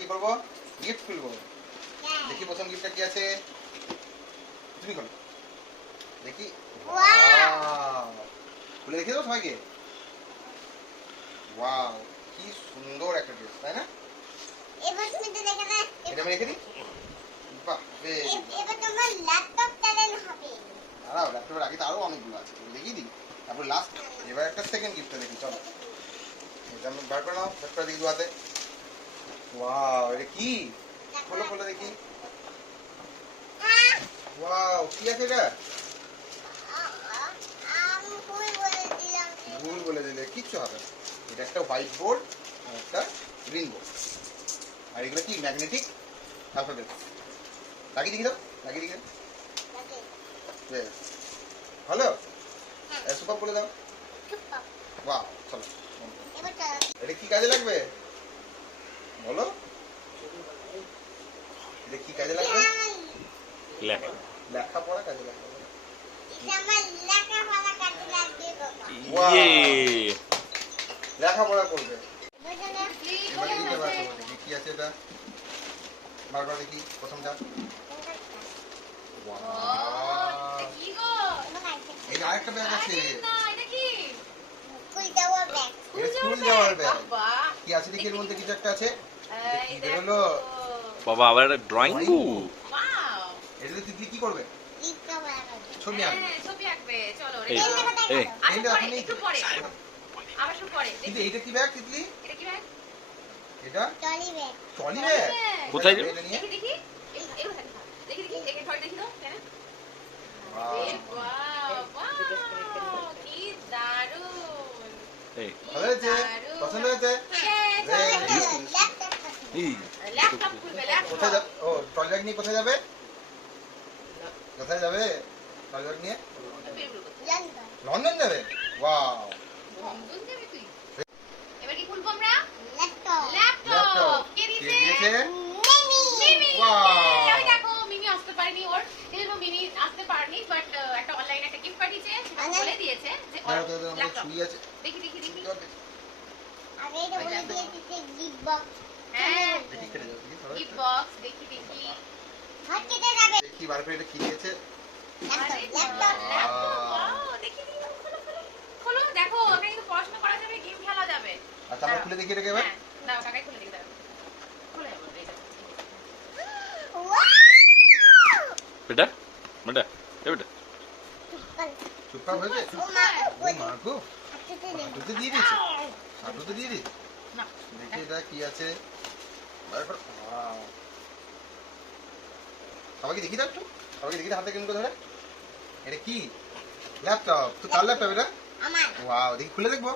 কি করব? গিফট খুলবো। দেখি প্রথম গিফটটা কি আছে। তুমি খোলো। দেখি। ওয়াও! খুলে দেখে দাও সবাইকে। ওয়াও! কি সুন্দর একটা ড্রেস, তাই না? এবার তুমি তো দেখে না। এটা আমি রেখে দিই। বাহ! এবার তোমার ল্যাপটপ চালানো হবে। দাঁড়াও, ল্যাপটপের আগে তো আরো অনেকগুলো আছে। দেখিয়ে দিই। তারপর লাস্ট এবার একটা সেকেন্ড গিফটটা দেখি, চলো। এটা আমি বার করে নাও, ব্যাগটা দিয়ে দুয়াতে। ওয়াও! এটা কি? খোলো খোলো দেখি। ওয়াও! কি আছে এটা? ভুল বলে দিলে কিচ্ছু হবে না। এটা একটা হোয়াইট বোর্ড আর একটা গ্রিন বোর্ড। আর এগুলো কি ম্যাগনেটিক অ্যালফাবেট। লাগিয়ে দেখি দাও, লাগিয়ে দেখি। বেশ ভালো। সুপার বলে দাও। বাহ, চলো। এটা কি কাজে লাগবে বলো? এটা কি কাজে লাগবে? লেখাপড়া কাজে লাগবে। লেখাপড়া করবে। কি আছে এটা? বার করে দেখি প্রথমটা। এই আরেকটা ব্যাগ আছে। স্কুল যাওয়ার ব্যাগ। কি আছে দেখি এর মধ্যে? কিছু একটা আছে। কি বেরোলো? বাবা, আবার একটা ড্রয়িং বুক। এটা তুই কি করবে? ছবি আঁকবে। ছবি আঁকবে। চলো একটু পরে আবার শুরু করে। কিন্তু এইটা কি ব্যাগ তিতলি? এটা কি ব্যাগ? এটা টলি ব্যাগ। Trolley bag. কোথায় যাবে? এটা নিয়ে দেখি দেখি দেখি টলি দেখি দাও। কেন? ওয়াও! কি দারুণ! এই ভালো হয়েছে? পছন্দ হয়েছে? ল্যাপটপ খুলবে, কোথায় ল্যাপটপ। ও টলি ব্যাগ নিয়ে কোথায় যাবে? কোথায় যাবে টলি ব্যাগ নিয়ে? লন্ডন যাবে। ওয়াও! লন্ডন যাবে তুই? এবার কি খুলবো আমরা? ল্যাপটপ। ল্যাপটপ। কে কে দিয়েছে? দিয়েছে? মিমি। ওয়াও! এই দেখো মিমি আসতে পারেনি, ওর এজন্য মিমি আসতে পারেনি, বাট একটা অনলাইনে একটা গিফট পাঠিয়েছে, সেটা বলে দিয়েছে যে ল্যাপটপ। ছুরি আছে। দেখি দেখি দেখি। আগে এটা বলে দিয়েছে গিফট বক্স। হ্যাঁ, দেখি কেটে যাবে, দেখি সবাই। গিফট বক্স দেখি দেখি। হাত কেটে যাবে। দেখি বার করে এটা কি দিয়েছে। আরে ল্যাপটপ। ল্যাপটপ। ওয়াও, দেখি দেখি। খোলো খোলো। খোলো, দেখো এখানে কিন্তু পড়াশোনা করা যাবে, গেম খেলা যাবে। আচ্ছা আমরা খুলে দেখি এটাকে এবার। হ্যাঁ, দাও কাকাই খুলে দেখি দাও। খুলে এবার এটা। বেটা বেটা বেটা চুপচাপ হয়েছে। ও মা, ও মা গো, হাতটাতে দে। হাঁটুতে দিয়ে দিয়েছে। হাঁটুতে দিয়ে দিই। না। দেখি এটা কি আছে। বার কর। ওয়াও! সবাইকে দেখি দাও একটু। সবাইকে দেখি দাও হাতে কেমন করে ধরে। এটা কি? ল্যাপটপ। তো কার ল্যাপটপ এটা? আমার। ওয়াও! দেখি খুলে দেখবো।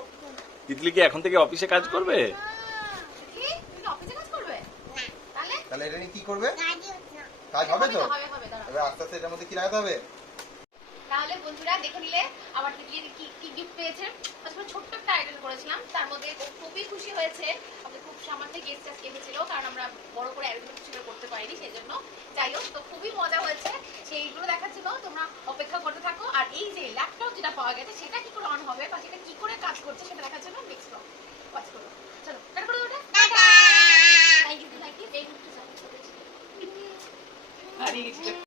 তিতলি কি এখন থেকে অফিসে কাজ করবে? কি? তুমি অফিসে কাজ করবে? তাহলে তাহলে এটা নিয়ে কি করবে? গাড়িও না। কাজ হবে তো? হবে দাঁড়াও। এবার আস্তে আস্তে এটার মধ্যে কি লাগাতে হবে? তাহলে বন্ধুরা দেখে নিলে আমার থেকে কি কি গিফট পেয়েছে। আজকে ছোট্ট একটা আইটেম করেছিলাম, তার মধ্যে খুবই খুশি হয়েছে। আমাদের খুব সামান্য গেস্ট আজকে এসেছিল, কারণ আমরা বড় করে অ্যারেঞ্জমেন্ট ছিল করতে পারিনি, সেই জন্য। যাই হোক, তো খুবই মজা হয়েছে। সেইগুলো দেখার জন্য তোমরা অপেক্ষা করতে থাকো। আর এই যে ল্যাপটপ যেটা পাওয়া গেছে, সেটা কি করে অন হবে বা সেটা কি করে কাজ করছে সেটা দেখার জন্য নেক্সট ব্লগ ওয়াচ করো। চলো টাটা করে ওটা। টাটা। থ্যাংক ইউ এই মুহূর্তে হারিয়ে গেছি।